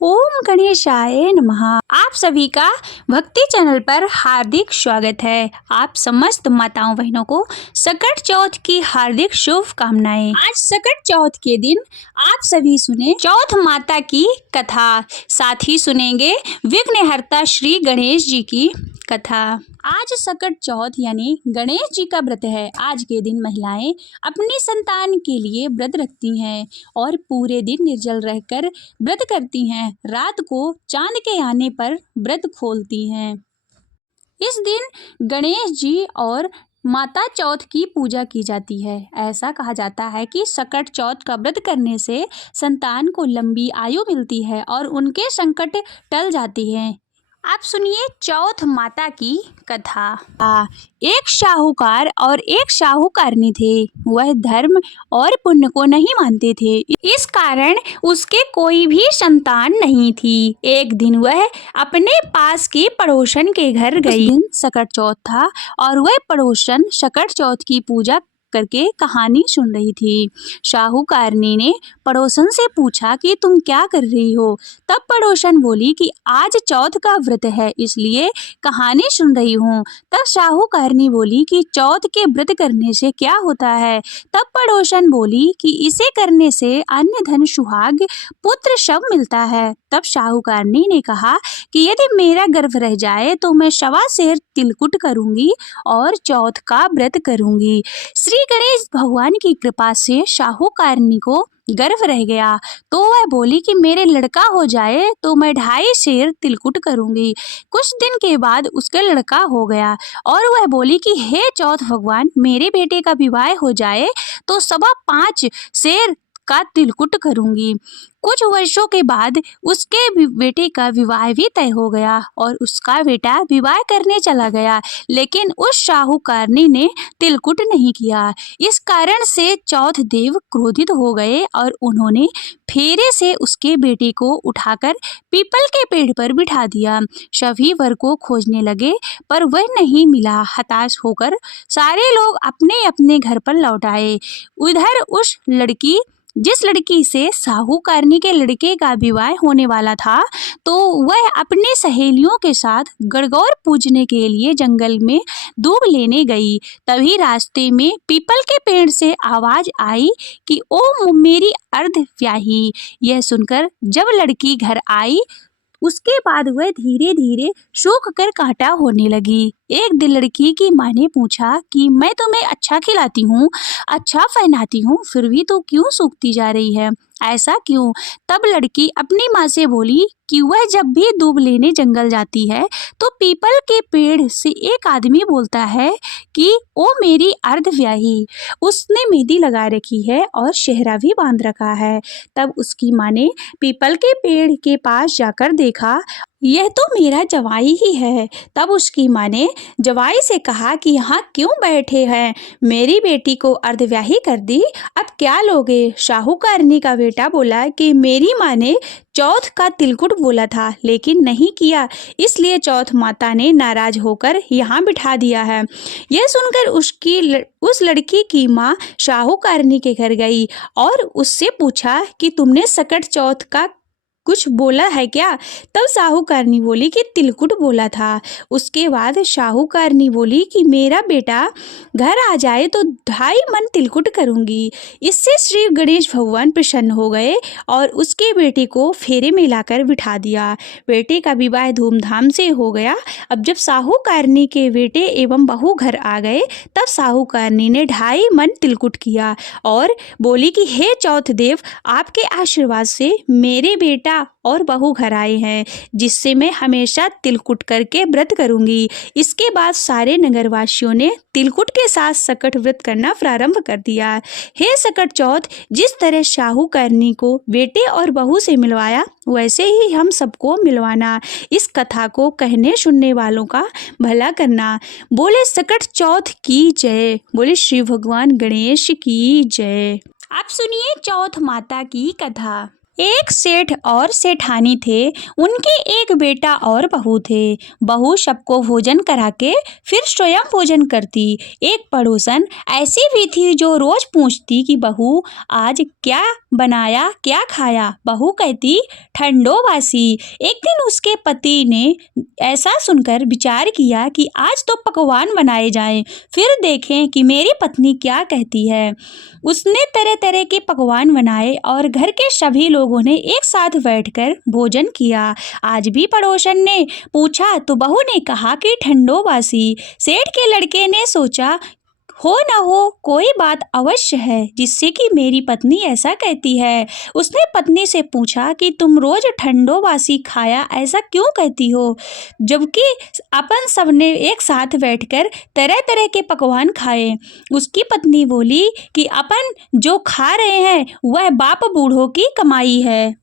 ओम गणेशाय नमः। आप सभी का भक्ति चैनल पर हार्दिक स्वागत है। आप समस्त माताओं बहनों को सकट चौथ की हार्दिक शुभकामनाएं। आज सकट चौथ के दिन आप सभी सुने चौथ माता की कथा, साथ ही सुनेंगे विघ्नहर्ता श्री गणेश जी की कथा। आज सकट चौथ यानी गणेश जी का व्रत है। आज के दिन महिलाएं अपनी संतान के लिए व्रत रखती हैं और पूरे दिन निर्जल रहकर व्रत करती हैं। रात को चांद के आने पर व्रत खोलती हैं। इस दिन गणेश जी और माता चौथ की पूजा की जाती है। ऐसा कहा जाता है कि सकट चौथ का व्रत करने से संतान को लंबी आयु मिलती है और उनके संकट टल जाती हैं। आप सुनिए चौथ माता की कथा। एक शाहूकार और एक शाहूकारनी थे। वह धर्म और पुण्य को नहीं मानते थे, इस कारण उसके कोई भी संतान नहीं थी। एक दिन वह अपने पास की पड़ोसन के घर गई। उस दिन सकट चौथ था और वह पड़ोसन सकट चौथ की पूजा करके कहानी सुन रही थी। शाहूकारनी ने पड़ोसन से पूछा कि तुम क्या कर रही हो? तब पड़ोसन बोली कि आज चौथ का व्रत है, इसलिए कहानी सुन रही हूँ। तब शाहूकारनी बोली कि चौथ के व्रत करने से क्या होता है? तब पड़ोसन बोली कि इसे करने से अन्न धन सुहाग पुत्र सब मिलता है। तब शाहूकारनी ने कहा कि यदि मेरा गर्भ रह जाए तो मैं 1.25 सेर तिलकुट करूंगी और चौथ का व्रत करूंगी। श्री गणेश भगवान की कृपा से शाहूकारनी को गर्भ रह गया तो वह बोली कि मेरे लड़का हो जाए तो मैं 2.5 सेर तिलकुट करूंगी। कुछ दिन के बाद उसका लड़का हो गया और वह बोली कि हे चौथ भगवान, मेरे बेटे का विवाह हो जाए तो 5.25 सेर का तिलकुट करूंगी। कुछ वर्षों के बाद उसके बेटे का विवाह भी तय हो गया और उसका बेटा विवाह करने चला गया, लेकिन उस शाहूकारनी ने तिलकुट नहीं किया। इस कारण से चौथ देव क्रोधित हो गए और उन्होंने फेरे से उसके बेटे को उठाकर पीपल के पेड़ पर बिठा दिया। सभी वर को खोजने लगे पर वह नहीं मिला। हताश होकर सारे लोग अपने अपने घर पर लौट आए। उधर जिस लड़की से शाहूकारनी के लड़के का विवाह होने वाला था, तो वह अपनी सहेलियों के साथ गणगौर पूजने के लिए जंगल में दूब लेने गई। तभी रास्ते में पीपल के पेड़ से आवाज आई कि ओ मेरी अर्धव्याही। यह सुनकर जब लड़की घर आई उसके बाद वह धीरे धीरे सूख कर कांटा होने लगी। एक दिन लड़की की माँ ने पूछा कि मैं तुम्हें अच्छा खिलाती हूँ, अच्छा पहनाती हूँ, फिर भी तो क्यों सूखती जा रही है? ऐसा क्यों? तब लड़की अपनी माँ से बोली कि वह जब भी दूब लेने जंगल जाती है तो पीपल के पेड़ से एक आदमी बोलता है कि ओ मेरी अर्धव्याही। उसने मेहंदी लगा रखी है और सेहरा भी बांध रखा है। तब उसकी माँ ने पीपल के पेड़ के पास जाकर देखा, यह तो मेरा जवाई ही है। तब उसकी माँ ने जवाई से कहा कि यहाँ क्यों बैठे हैं? मेरी बेटी को अर्धव्याही कर दी, अब क्या लोगे? शाहूकारनी का बेटा बोला कि मेरी माँ ने चौथ का तिलकुट बोला था लेकिन नहीं किया, इसलिए चौथ माता ने नाराज होकर यहाँ बिठा दिया है। यह सुनकर उस लड़की की माँ शाहूकारनी के घर गई और उससे पूछा कि तुमने सकट चौथ का कुछ बोला है क्या? तब शाहूकारनी बोली कि तिलकुट बोला था। उसके बाद शाहूकारनी बोली कि मेरा बेटा घर आ जाए तो 2.5 मन तिलकुट करूंगी। इससे श्री गणेश भगवान प्रसन्न हो गए और उसके बेटे को फेरे में लाकर बिठा दिया। बेटे का विवाह धूमधाम से हो गया। अब जब शाहूकारनी के बेटे एवं बहू घर आ गए तब शाहूकारनी ने 2.5 मन तिलकुट किया और बोली कि हे चौथ देव, आपके आशीर्वाद से मेरे बेटा और बहू घर आए हैं, जिससे मैं हमेशा तिलकुट करके व्रत करूंगी। इसके बाद सारे नगरवासियों ने तिलकुट के साथ सकट व्रत करना प्रारंभ कर दिया। हे सकट चौथ, जिस तरह शाहूकारनी को बेटे और बहू से मिलवाया वैसे ही हम सबको मिलवाना। इस कथा को कहने सुनने वालों का भला करना। बोले सकट चौथ की जय। बोले श्री भगवान गणेश की जय। आप सुनिए चौथ माता की कथा। एक सेठ और सेठानी थे। उनके एक बेटा और बहू थे। बहू सबको भोजन करा के फिर स्वयं भोजन करती। एक पड़ोसन ऐसी भी थी जो रोज पूछती कि बहू आज क्या बनाया, क्या खाया। बहू कहती ठंडो बासी। एक दिन उसके पति ने ऐसा सुनकर विचार किया कि आज तो पकवान बनाए जाएं, फिर देखें कि मेरी पत्नी क्या कहती है। उसने तरह तरह के पकवान बनाए और घर के सभी लोगों ने एक साथ बैठकर भोजन किया। आज भी पड़ोसन ने पूछा तो बहू ने कहा कि ठंडो बासी। सेठ के लड़के ने सोचा हो न हो कोई बात अवश्य है जिससे कि मेरी पत्नी ऐसा कहती है। उसने पत्नी से पूछा कि तुम रोज ठंडो बासी खाया ऐसा क्यों कहती हो, जबकि अपन सबने एक साथ बैठकर तरह तरह के पकवान खाए। उसकी पत्नी बोली कि अपन जो खा रहे हैं वह बाप बूढ़ों की कमाई है।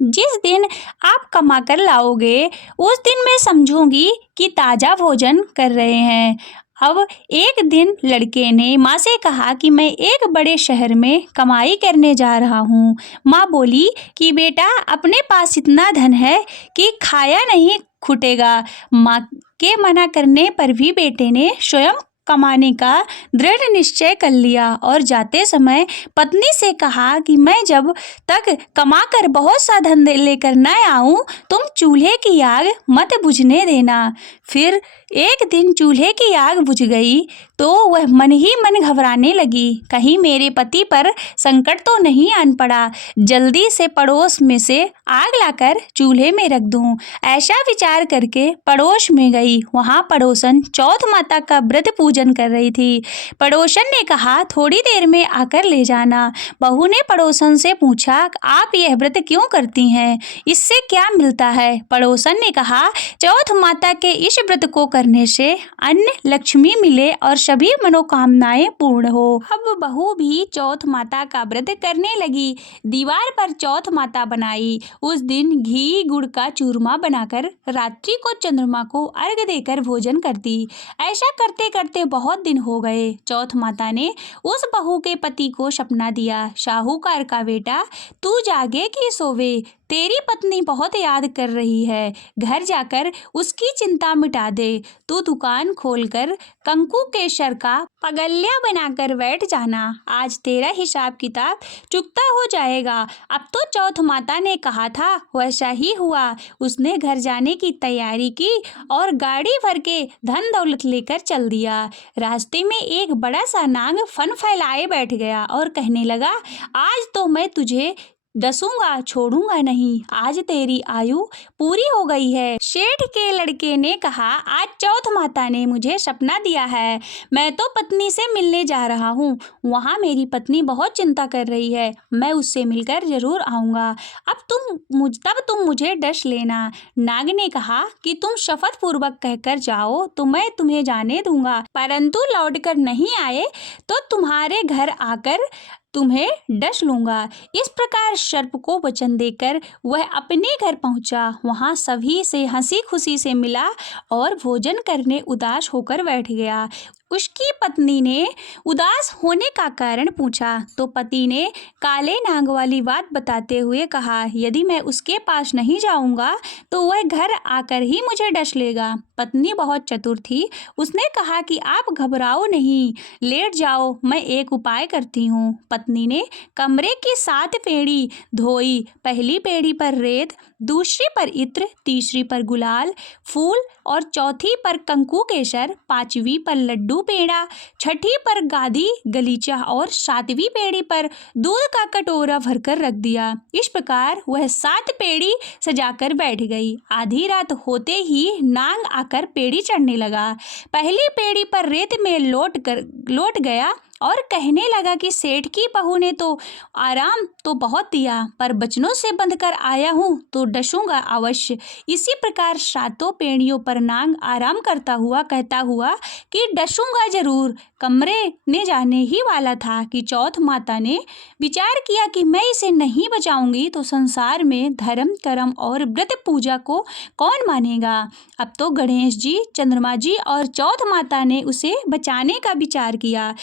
जिस दिन आप कमा कर लाओगे उस दिन मैं समझूंगी कि ताज़ा भोजन कर रहे हैं। अब एक दिन लड़के ने माँ से कहा कि मैं एक बड़े शहर में कमाई करने जा रहा हूँ। माँ बोली कि बेटा अपने पास इतना धन है कि खाया नहीं खुटेगा। माँ के मना करने पर भी बेटे ने स्वयं कमाने का दृढ़ निश्चय कर लिया और जाते समय पत्नी से कहा कि मैं जब तक कमाकर बहुत सा धन लेकर न आऊं तुम चूल्हे की आग मत बुझने देना। फिर एक दिन चूल्हे की आग बुझ गई तो वह मन ही मन घबराने लगी, कहीं मेरे पति पर संकट तो नहीं आन पड़ा, जल्दी से पड़ोस में से आग लाकर चूल्हे में रख दूं। ऐसा विचार करके पड़ोस में गई। वहां पड़ोसन चौथ माता का व्रत पूजन कर रही थी। पड़ोसन ने कहा थोड़ी देर में आकर ले जाना। बहू ने पड़ोसन से पूछा आप यह व्रत क्यों करती हैं, इससे क्या मिलता है। पड़ोसन ने कहा चौथ माता के इस व्रत को करने से अन्न लक्ष्मी मिले और सभी मनोकामनाएं पूर्ण हो। अब बहू भी चौथ माता का व्रत करने लगी। दीवार पर चौथ माता बनाई। उस दिन घी गुड़ का चूरमा बनाकर रात्रि को चंद्रमा को अर्घ देकर भोजन करती। ऐसा करते करते बहुत दिन हो गए। चौथ माता ने उस बहू के पति को सपना दिया, साहूकार का बेटा तू जागे कि सोवे, तेरी पत्नी बहुत याद कर रही है, घर जाकर उसकी चिंता मिटा दे। तू दुकान खोलकर कंकु केसर का पगल्या बनाकर बैठ जाना, आज तेरा हिसाब किताब चुकता हो जाएगा। अब तो चौथ माता ने कहा था वैसा ही हुआ। उसने घर जाने की तैयारी की और गाड़ी भर के धन दौलत लेकर चल दिया। रास्ते में एक बड़ा सा नाग फन फैलाए बैठ गया और कहने लगा आज तो मैं तुझे डसूंगा छोड़ूंगा नहीं, आज तेरी आयु पूरी हो गई है। सेठ के लड़के ने कहा आज चौथ माता ने मुझे सपना दिया है, मैं तो पत्नी से मिलने जा रहा हूँ, वहाँ मेरी पत्नी बहुत चिंता कर रही है, मैं उससे मिलकर जरूर आऊँगा। तब तुम मुझे डस लेना। नाग ने कहा कि तुम शपथ पूर्वक कहकर जाओ तो मैं तुम्हें जाने दूंगा, परंतु लौटकर नहीं आए तो तुम्हारे घर आकर तुम्हें डस लूंगा। इस प्रकार सर्प को वचन देकर वह अपने घर पहुंचा। वहां सभी से हंसी खुशी से मिला और भोजन करने उदास होकर बैठ गया। उसकी पत्नी ने उदास होने का कारण पूछा तो पति ने काले नाग वाली बात बताते हुए कहा यदि मैं उसके पास नहीं जाऊंगा तो वह घर आकर ही मुझे डस लेगा। पत्नी बहुत चतुर थी। उसने कहा कि आप घबराओ नहीं, लेट जाओ, मैं एक उपाय करती हूँ। पत्नी ने कमरे की 7 पेड़ी धोई। पहली पेड़ी पर रेत, दूसरी पर इत्र, तीसरी पर गुलाल फूल और चौथी पर कंकु केसर, 5वीं पर लड्डू पेड़ा, 6ठी पर गादी गलीचा और 7वीं पेड़ी पर दूध का कटोरा भरकर रख दिया। इस प्रकार वह 7 पेड़ी सजाकर बैठ गई। आधी रात होते ही नाग आकर पेड़ी चढ़ने लगा। पहली पेड़ी पर रेत में लौट गया और कहने लगा कि सेठ की बहू ने तो आराम तो बहुत दिया, पर बचनों से बंध कर आया हूँ तो डसूंगा अवश्य। इसी प्रकार 7 पेड़ियों पर नाग आराम करता हुआ कहता हुआ कि डसूंगा जरूर कमरे में जाने ही वाला था कि चौथ माता ने विचार किया कि मैं इसे नहीं बचाऊंगी तो संसार में धर्म कर्म और व्रत पूजा को कौन मानेगा। अब तो गणेश जी, चंद्रमा जी और चौथ माता ने उसे बचाने का विचार किया।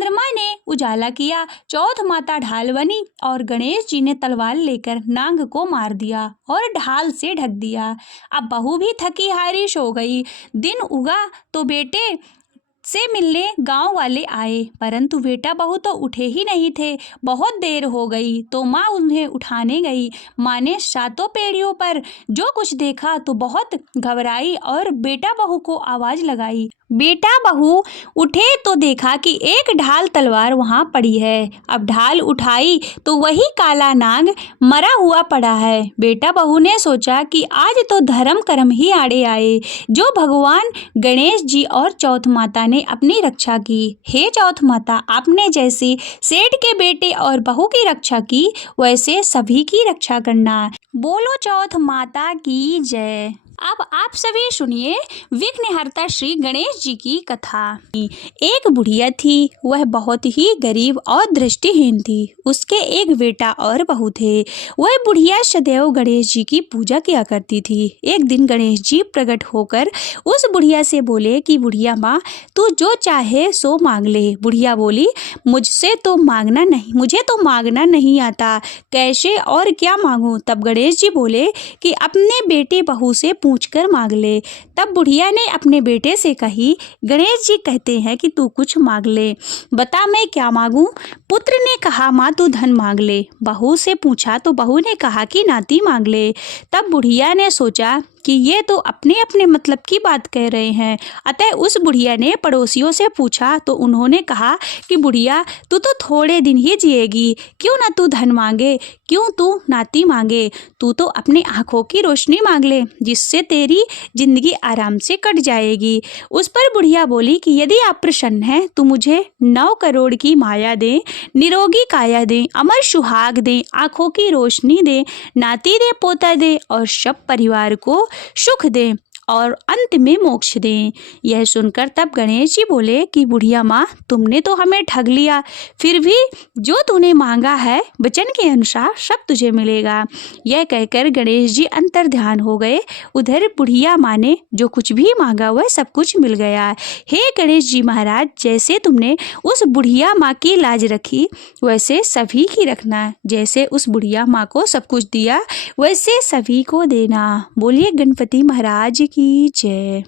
चंद्रमा ने उजाला किया, चौथ माता ढाल बनी और गणेश जी ने तलवार लेकर नाग को मार दिया और ढाल से ढक दिया। अब बहू भी थकी हारी सो गई। दिन उगा तो बेटे से मिलने गांव वाले आए, परंतु बेटा बहू तो उठे ही नहीं थे। बहुत देर हो गई तो माँ उन्हें उठाने गई। माँ ने सातों पेड़ियों पर जो कुछ देखा तो बहुत घबराई और बेटा बहू को आवाज लगाई। बेटा बहू उठे तो देखा कि एक ढाल तलवार वहां पड़ी है। अब ढाल उठाई तो वही काला नाग मरा हुआ पड़ा है। बेटा बहू ने सोचा कि आज तो धर्म कर्म ही आड़े आए, जो भगवान गणेश जी और चौथ माता ने अपनी रक्षा की। हे चौथ माता, आपने जैसे सेठ के बेटे और बहू की रक्षा की, वैसे सभी की रक्षा करना। बोलो चौथ माता की जय। अब आप सभी सुनिए विघ्नहर्ता श्री गणेश जी की कथा। एक बुढ़िया थी, वह बहुत ही गरीब और दृष्टिहीन थी। उसके एक बेटा और बहू थे। वह बुढ़िया सदैव गणेश जी की पूजा किया करती थी। एक दिन गणेश जी प्रकट होकर उस बुढ़िया से बोले कि बुढ़िया माँ, तू जो चाहे सो मांग ले। बुढ़िया बोली, मुझे तो मांगना नहीं आता, कैसे और क्या मांगूं। तब गणेश जी बोले कि अपने बेटे बहू से पूछकर मांग ले। तब बुढ़िया ने अपने बेटे से कही, गणेश जी कहते हैं कि तू कुछ मांग ले, बता मैं क्या मांगूं। पुत्र ने कहा, माँ तू धन मांग ले। बहू से पूछा तो बहू ने कहा कि नाती मांग ले। तब बुढ़िया ने सोचा कि ये तो अपने अपने मतलब की बात कह रहे हैं। अतः उस बुढ़िया ने पड़ोसियों से पूछा तो उन्होंने कहा कि बुढ़िया तू तो थोड़े दिन ही जिएगी, क्यों ना तू धन मांगे, क्यों तू नाती मांगे, तू तो अपनी आंखों की रोशनी मांग ले, जिससे तेरी जिंदगी आराम से कट जाएगी। उस पर बुढ़िया बोली कि यदि आप प्रसन्न हैं तो मुझे 9 करोड़ की माया दें, निरोगी काया दें, अमर सुहाग दें, आंखों की रोशनी दें, नाती दे, पोता दे और सब परिवार को सुख दें और अंत में मोक्ष दें। यह सुनकर तब गणेश जी बोले कि बुढ़िया माँ, तुमने तो हमें ठग लिया, फिर भी जो तूने मांगा है वचन के अनुसार सब तुझे मिलेगा। यह कहकर गणेश जी अंतर ध्यान हो गए। उधर बुढ़िया माँ ने जो कुछ भी मांगा वह सब कुछ मिल गया। हे गणेश जी महाराज, जैसे तुमने उस बुढ़िया माँ की लाज रखी वैसे सभी की रखना। जैसे उस बुढ़िया माँ को सब कुछ दिया वैसे सभी को देना। बोलिए गणपति महाराज की जय।